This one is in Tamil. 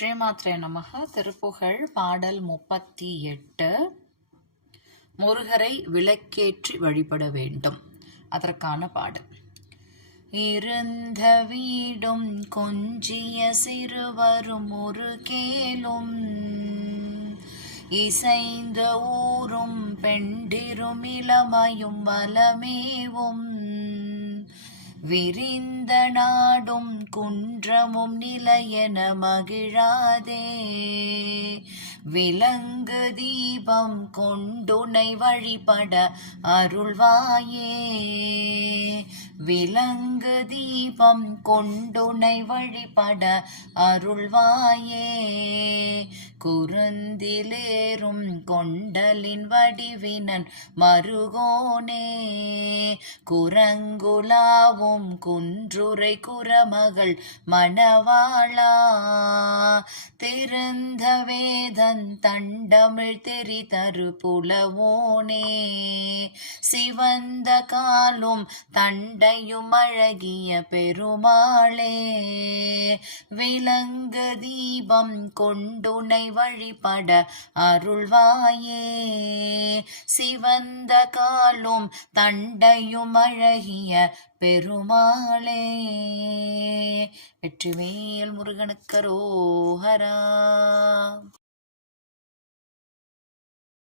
ஸ்ரீமாத்ரே நமக திருப்புகழ் பாடல் முப்பத்தி எட்டு முருகரை விளக்கேற்றி வழிபட வேண்டும். அதற்கான பாடல். இருந்த வீடும் கொஞ்சிய சிறுவரும் முருகேலும் இசைந்த ஊரும் பெண்டிரும் இளமையும் வலமேவும். விரிந்த நாடும் குன்றமும் நிலையென மகிழாதே. விலங்கு தீபம் கொண்டுனை வழிபட அருள்வாயே. விலங்கு தீபம் கொண்டுனை வழிபட அருள்வாயே. குருந்திலேறும் கொண்டலின் வடிவினன் மருகோனே. குரங்குலாவும் குன்றுரை குரமகள் மணவாளா திருந்த வேதன் தண்டமிழ் தெரி தரு புலவோனே. சிவந்த காலும் தண்டையும் அழகிய பெருமாளே. விலங்கு தீபம் கொண்டுனை வழிபட அருள்வாயே. சிவந்த காலும் தண்டையும் அழகிய பெருமாளே வெற்றிமேல் முருகனுக்கரோஹரா